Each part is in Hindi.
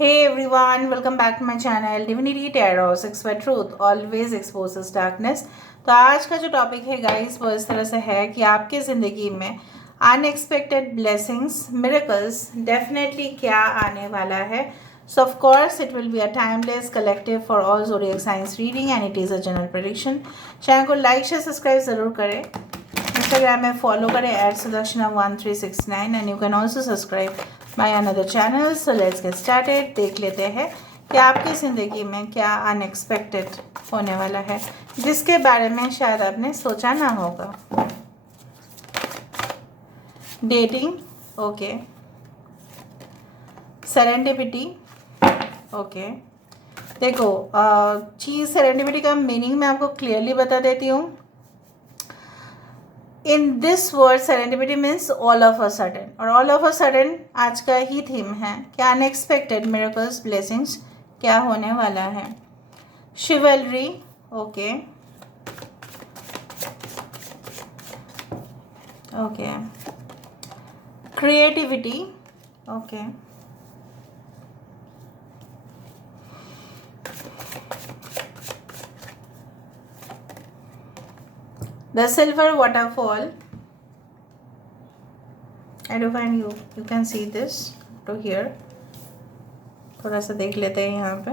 Hey everyone, welcome back to my channel Divinity Tarot 6 by Truth always exposes darkness। तो आज का जो टॉपिक है गाइस वो इस तरह से है कि आपके ज़िंदगी में अनएक्सपेक्टेड ब्लेसिंग्स मिरेकल्स डेफिनेटली क्या आने वाला है। सो of course it will be a timeless collective for all zodiac science reading and it is a general prediction. Channel को लाइक शेयर सब्सक्राइब ज़रूर करें। इंस्टाग्राम में फॉलो करें @Sudakshana1369 and you can also subscribe my another channel. So let's get started. देख लेते हैं कि आपकी ज़िंदगी में क्या अनएक्सपेक्टेड होने वाला है जिसके बारे में शायद आपने सोचा ना होगा। Dating, okay. Serendipity, okay. देखो चीज़ सेरेंडिपिटी का मीनिंग मैं आपको क्लियरली बता देती हूँ। In this word serendipity means all of a sudden, और ऑल ऑफ अ सडन आज का ही थीम है कि अनएक्सपेक्टेड मिरेकल्स ब्लेसिंग्स क्या होने वाला है। शिवलरी, okay okay. Creativity, okay. The silver waterfall, I do find you can see this to here। थोड़ा सा देख लेते हैं यहाँ पे।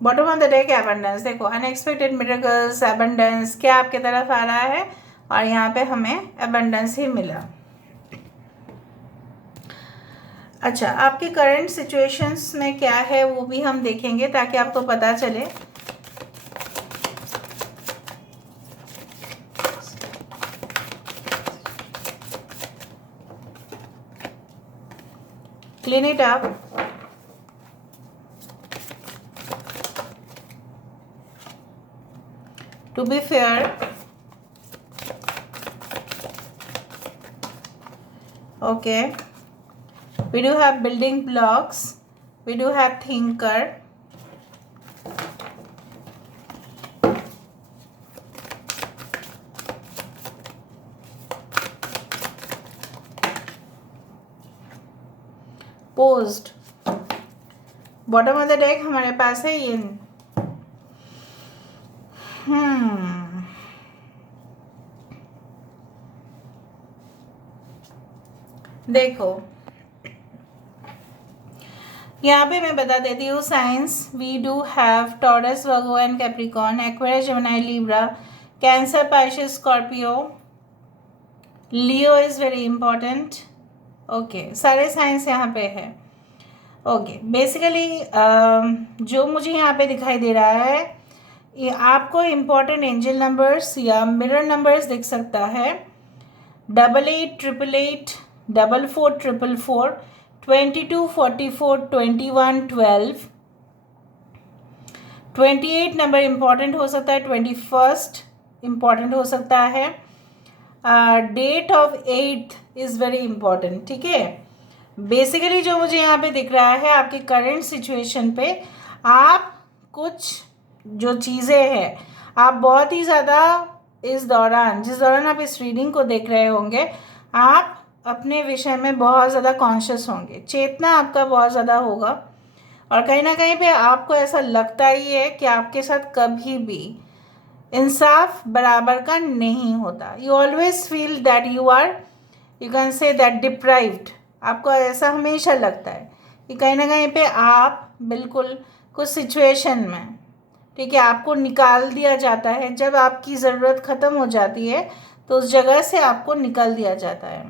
Bottom of the deck abundance. देखो अनएक्सपेक्टेड मिरेकल्स, एबंडेंस क्या आपके तरफ आ रहा है, और यहाँ पे हमें एबंडेंस ही मिला। अच्छा, आपके करंट सिचुएशंस में क्या है वो भी हम देखेंगे ताकि आपको पता चले। Clean it up, to be fair, okay. We do have building blocks, we do have thinker, posed। Bottom of the deck हमारे पास है yin। देखो यहाँ पे मैं बता देती हूँ signs. We do have Taurus, Virgo and Capricorn, Aquarius, Gemini, Libra, Cancer, Pisces, Scorpio, Leo is very important. Okay, सारे साइंस यहाँ पे है। ओके, बेसिकली जो मुझे यहाँ पे दिखाई दे रहा है, ये आपको इम्पॉर्टेंट एंजल नंबर्स या मिरर नंबर्स दिख सकता है। 88 888, 44 444, 22 44, 21 12, 28 नंबर इम्पॉर्टेंट हो सकता है, 21 इम्पॉर्टेंट हो सकता है। Date of 8 is very important, ठीक है। बेसिकली जो मुझे यहाँ पे दिख रहा है आपकी करंट सिचुएशन पे, आप कुछ जो चीज़ें हैं आप बहुत ही ज़्यादा इस दौरान, जिस दौरान आप इस रीडिंग को देख रहे होंगे, आप अपने विषय में बहुत ज़्यादा कॉन्शियस होंगे, चेतना आपका बहुत ज़्यादा होगा, और कहीं ना कहीं पे आपको ऐसा लगता ही है कि आपके साथ कभी भी इंसाफ बराबर का नहीं होता। You always feel that you are, you can say that deprived. आपको ऐसा हमेशा लगता है कि कहीं ना कहीं पे आप बिल्कुल कुछ सिचुएशन में, ठीक है, आपको निकाल दिया जाता है। जब आपकी ज़रूरत ख़त्म हो जाती है तो उस जगह से आपको निकाल दिया जाता है।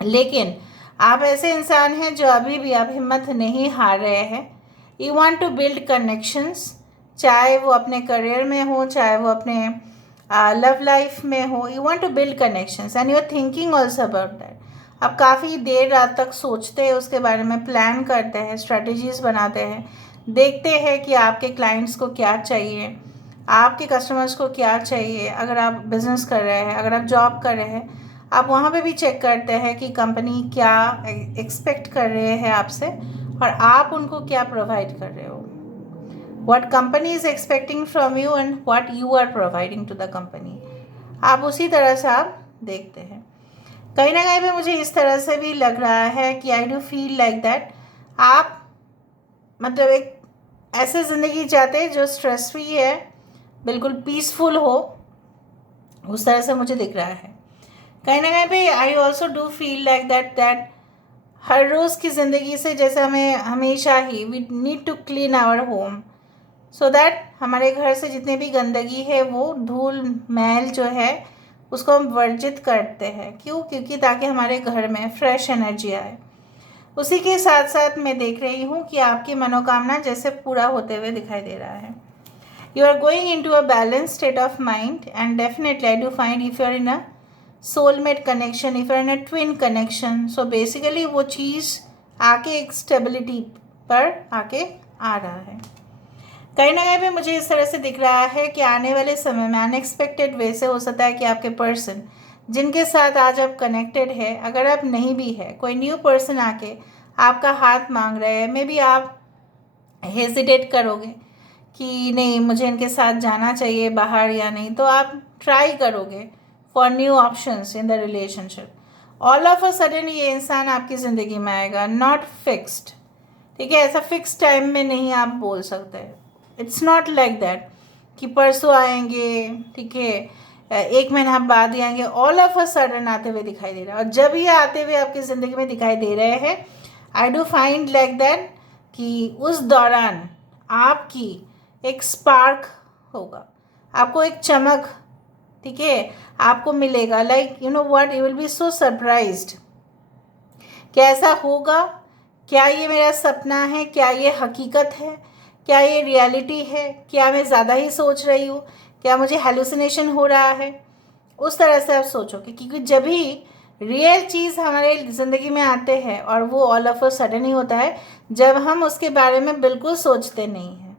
लेकिन आप ऐसे इंसान हैं जो अभी भी आप हिम्मत नहीं हार रहे हैं। You want to build connections, चाहे वो अपने करियर में हो, चाहे वो अपने लव लाइफ में हो। You want to build connections and you are thinking also about that. आप काफ़ी देर रात तक सोचते हैं, उसके बारे में प्लान करते हैं, स्ट्रेटजीज़ बनाते हैं, देखते हैं कि आपके क्लाइंट्स को क्या चाहिए, आपके कस्टमर्स को क्या चाहिए। अगर आप बिज़नेस कर रहे हैं, अगर आप जॉब कर रहे हैं, आप वहाँ पे भी चेक करते हैं कि कंपनी क्या एक्सपेक्ट कर रहे हैं आपसे और आप उनको क्या प्रोवाइड कर रहे हो। What company is expecting from you and what you are providing to the company, आप उसी तरह से आप देखते हैं। कहीं ना कहीं पे मुझे इस तरह से भी लग रहा है कि I do feel like that आप मतलब एक ऐसे ज़िंदगी चाहते हैं जो स्ट्रेस फ्री है, बिल्कुल पीसफुल हो, उस तरह से मुझे दिख रहा है। कहीं ना कहीं पे I also do feel like that हर रोज़ की ज़िंदगी से जैसे हमें हमेशा ही we need to clean our home so that हमारे घर से जितनी भी गंदगी है वो धूल मैल जो है उसको हम वर्जित करते हैं। क्यों? क्योंकि ताकि हमारे घर में फ्रेश एनर्जी आए। उसी के साथ साथ मैं देख रही हूँ कि आपकी मनोकामना जैसे पूरा होते हुए दिखाई दे रहा है। You are going into a balance state of mind and definitely I do find if you are in a soulmate connection, if you are in a twin connection, so basically वो चीज़ आके एक स्टेबिलिटी पर आके आ रहा है। कहीं ना कहीं पे मुझे इस तरह से दिख रहा है कि आने वाले समय में अनएक्सपेक्टेड वे से हो सकता है कि आपके पर्सन जिनके साथ आज आप कनेक्टेड है, अगर आप नहीं भी है, कोई न्यू पर्सन आके आपका हाथ मांग रहे हैं, मे बी आप हेजिटेट करोगे कि नहीं मुझे इनके साथ जाना चाहिए बाहर या नहीं, तो आप ट्राई करोगे for new options in the relationship. All of a sudden ये इंसान आपकी ज़िंदगी में आएगा, नॉट फिक्स्ड, ठीक है? ऐसा फिक्स टाइम में नहीं आप बोल सकते। इट्स नॉट लाइक दैट कि परसों आएंगे, ठीक है, एक महीना बाद ही आएंगे, ऑल ऑफ अ सडन आते हुए दिखाई दे रहा है। और जब ये आते हुए आपकी ज़िंदगी में दिखाई दे रहे हैं, आई डू फाइंड लाइक दैट कि उस दौरान आपकी एक स्पार्क होगा, आपको एक चमक, ठीक है, आपको मिलेगा। Like you know what, you will be so surprised. क्या ऐसा होगा? क्या ये मेरा सपना है? क्या ये हकीकत है? क्या ये रियलिटी है? क्या मैं ज़्यादा ही सोच रही हूँ? क्या मुझे हेलुसिनेशन हो रहा है? उस तरह से आप सोचोगे, क्योंकि जब भी रियल चीज़ हमारे ज़िंदगी में आते हैं और वो ऑल ऑफ अ सडन ही होता है जब हम उसके बारे में बिल्कुल सोचते नहीं हैं,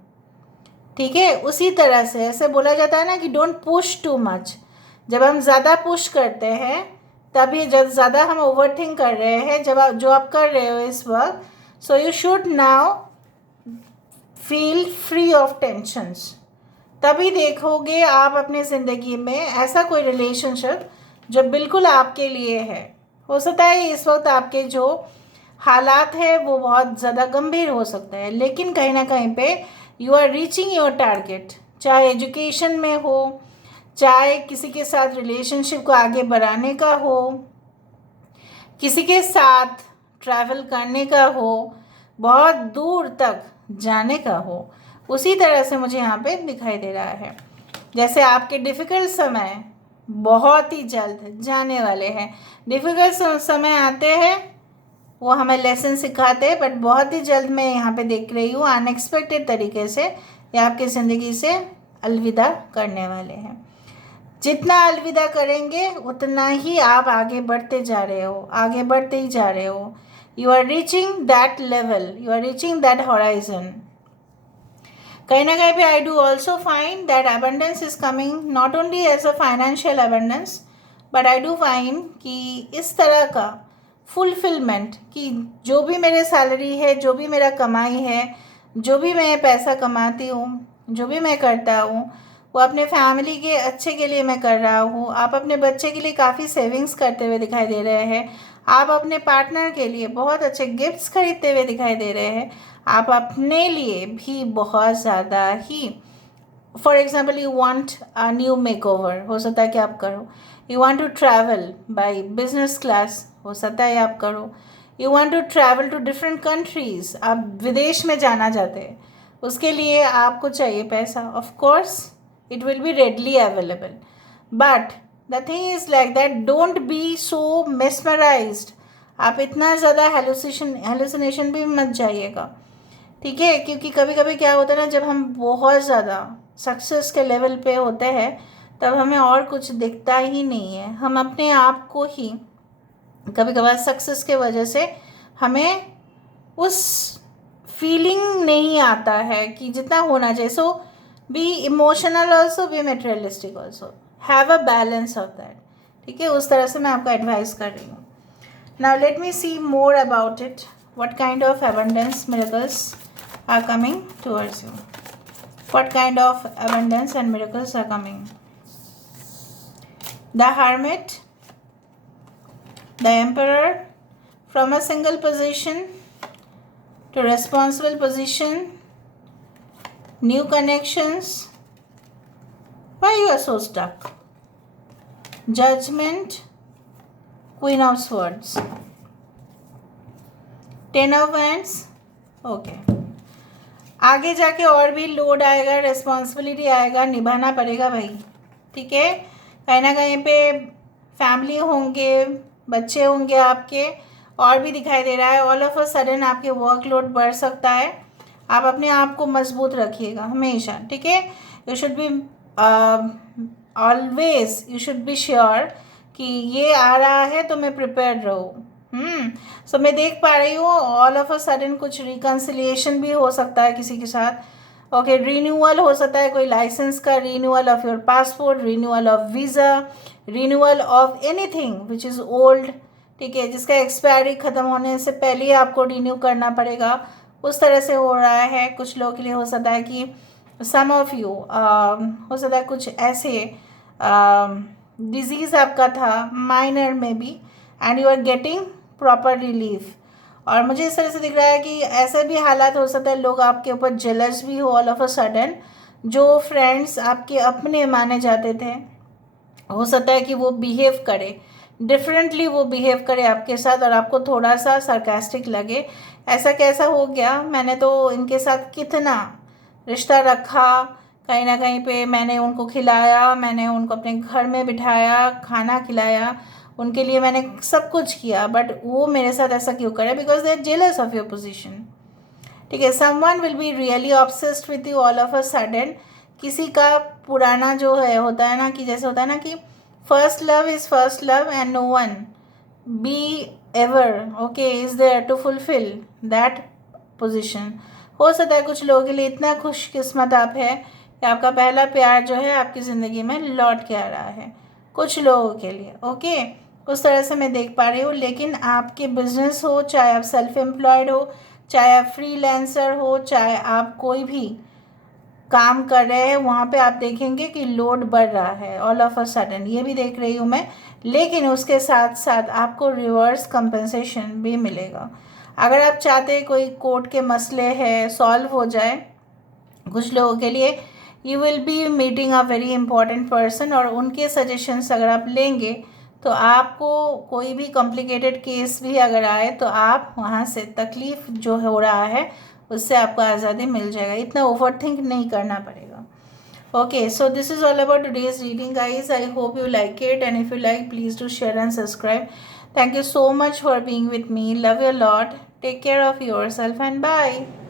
ठीक है? उसी तरह से ऐसे बोला जाता है ना कि डोंट पुश टू मच। जब हम ज़्यादा पुश करते हैं तभी, जब ज़्यादा हम ओवर थिंक कर रहे हैं, जब आप जो आप कर रहे हो इस वक्त, so you should now feel free of tensions. तभी देखोगे आप अपनी ज़िंदगी में ऐसा कोई रिलेशनशिप जो बिल्कुल आपके लिए है। हो सकता है इस वक्त आपके जो हालात है वो बहुत ज़्यादा गंभीर हो सकता है, लेकिन कहीं ना कहीं पे you are reaching your target, चाहे एजुकेशन में हो, चाहे किसी के साथ रिलेशनशिप को आगे बढ़ाने का हो, किसी के साथ ट्रैवल करने का हो, बहुत दूर तक जाने का हो। उसी तरह से मुझे यहाँ पे दिखाई दे रहा है जैसे आपके डिफ़िकल्ट समय बहुत ही जल्द जाने वाले हैं। डिफ़िकल्ट समय आते हैं, वो हमें लेसन सिखाते हैं, बट बहुत ही जल्द मैं यहाँ पे देख रही हूँ अनएक्सपेक्टेड तरीके से ये आपकी ज़िंदगी से अलविदा करने वाले हैं। जितना अलविदा करेंगे उतना ही आप आगे बढ़ते जा रहे हो, आगे बढ़ते ही जा रहे हो। You are reaching that level, you are reaching that horizon. कहीं ना कहीं पे I do also find that abundance is coming not only as a financial abundance, but I do find कि इस तरह का फुलफिलमेंट कि जो भी मेरे सैलरी है, जो भी मेरा कमाई है, जो भी मैं पैसा कमाती हूँ, जो भी मैं करता हूँ, वो अपने फैमिली के अच्छे के लिए मैं कर रहा हूँ। आप अपने बच्चे के लिए काफ़ी सेविंग्स करते हुए दिखाई दे रहे हैं। आप अपने पार्टनर के लिए बहुत अच्छे गिफ्ट्स खरीदते हुए दिखाई दे रहे हैं। आप अपने लिए भी बहुत ज़्यादा ही, for example you want a new makeover, हो सकता है कि आप करो। You want to travel by business class, हो सकता है आप करो। You want to travel to different countries, आप विदेश में जाना चाहते हैं, उसके लिए आपको चाहिए पैसा। Of course it will be readily available, but the thing is like that, don't be so mesmerised. आप इतना ज़्यादा हेलुसिनेशन भी मत जाइएगा, ठीक है? क्योंकि कभी कभी क्या होता है ना, जब हम बहुत ज़्यादा सक्सेस के लेवल पे होते हैं तब हमें और कुछ दिखता ही नहीं है। हम अपने आप को ही कभी कभार सक्सेस के वजह से हमें उस फीलिंग नहीं आता है कि जितना होना चाहिए। So be emotional also, be materialistic also, have a balance of that, ठीक है? उस तरह से मैं आपको एडवाइस कर रही हूँ। Now let me see more about it, what kind of abundance miracles are coming towards you, what kind of abundance and miracles are coming. The Hermit, The Emperor, from a single position to responsible position, new connections. Why you are so stuck? Judgment, Queen of Swords, Ten of Wands. Okay आगे जाके और भी लोड आएगा, रिस्पॉन्सिबिलिटी आएगा, निभाना पड़ेगा भाई, ठीक है। कहीं ना कहीं पे फैमिली होंगे, बच्चे होंगे आपके, और भी दिखाई दे रहा है। ऑल ऑफ अ सडन आपके वर्कलोड बढ़ सकता है। आप अपने आप को मजबूत रखिएगा हमेशा, ठीक है। You should be always, you should be sure कि ये आ रहा है तो मैं प्रिपेयर्ड रहूँ। सो मैं देख पा रही हूँ ऑल ऑफ अ सडन कुछ रिकन्सिलिएशन भी हो सकता है किसी के साथ। ओके रिन्यूअल हो सकता है, कोई लाइसेंस का renewal of your passport, renewal of visa, renewal of anything which is old, ठीक है, जिसका एक्सपायरी ख़त्म होने से पहले ही आपको रिन्यू करना पड़ेगा, उस तरह से हो रहा है। कुछ लोगों के लिए हो सकता है कि सम ऑफ यू हो सकता है कुछ ऐसे डिजीज़ आपका था माइनर में भी, and you are getting proper relief. और मुझे इस तरह से दिख रहा है कि ऐसे भी हालात हो सकता है लोग आपके ऊपर जेलस भी हो ऑल ऑफ अ सडन। जो फ्रेंड्स आपके अपने माने जाते थे, हो सकता है कि वो बिहेव करे डिफरेंटली, वो बिहेव करे आपके साथ और आपको थोड़ा सा सरकास्टिक लगे। ऐसा कैसा हो गया, मैंने तो इनके साथ कितना रिश्ता रखा, कहीं ना कहीं पे मैंने उनको खिलाया, मैंने उनको अपने घर में बिठाया, खाना खिलाया, उनके लिए मैंने सब कुछ किया, बट वो मेरे साथ ऐसा क्यों करे? Because they are jealous of your position, ठीक है। Someone will be really obsessed with you all of a sudden. किसी का पुराना जो है होता है ना, कि जैसे होता है ना कि first love is first love and no one be ever okay is there to fulfil that position. हो सकता है कुछ लोगों के लिए इतना खुशकिस्मत आप है कि आपका पहला प्यार जो है आपकी ज़िंदगी में लौट के आ रहा है, कुछ लोगों के लिए, ओके उस तरह से मैं देख पा रही हूँ। लेकिन आपके बिजनेस हो, चाहे आप सेल्फ एम्प्लॉयड हो, चाहे आप फ्रीलांसर हो, चाहे आप कोई भी काम कर रहे हैं, वहाँ पे आप देखेंगे कि लोड बढ़ रहा है ऑल ऑफ अ सडन, ये भी देख रही हूँ मैं। लेकिन उसके साथ साथ आपको रिवर्स कंपनसेशन भी मिलेगा। अगर आप चाहते हैं कोई कोर्ट के मसले हैं सॉल्व हो जाए कुछ लोगों के लिए, you will be meeting a very important person, और उनके सजेशंस अगर आप लेंगे तो आपको कोई भी कॉम्प्लिकेटेड केस भी अगर आए तो आप वहाँ से तकलीफ़ जो हो रहा है उससे आपको आज़ादी मिल जाएगा, इतना ओवर थिंक नहीं करना पड़ेगा। Okay so this is all about today's reading guys. I hope you like it, and if you like please do share and subscribe. Thank you so much for being with me. Love you a lot. Take care of yourself and bye.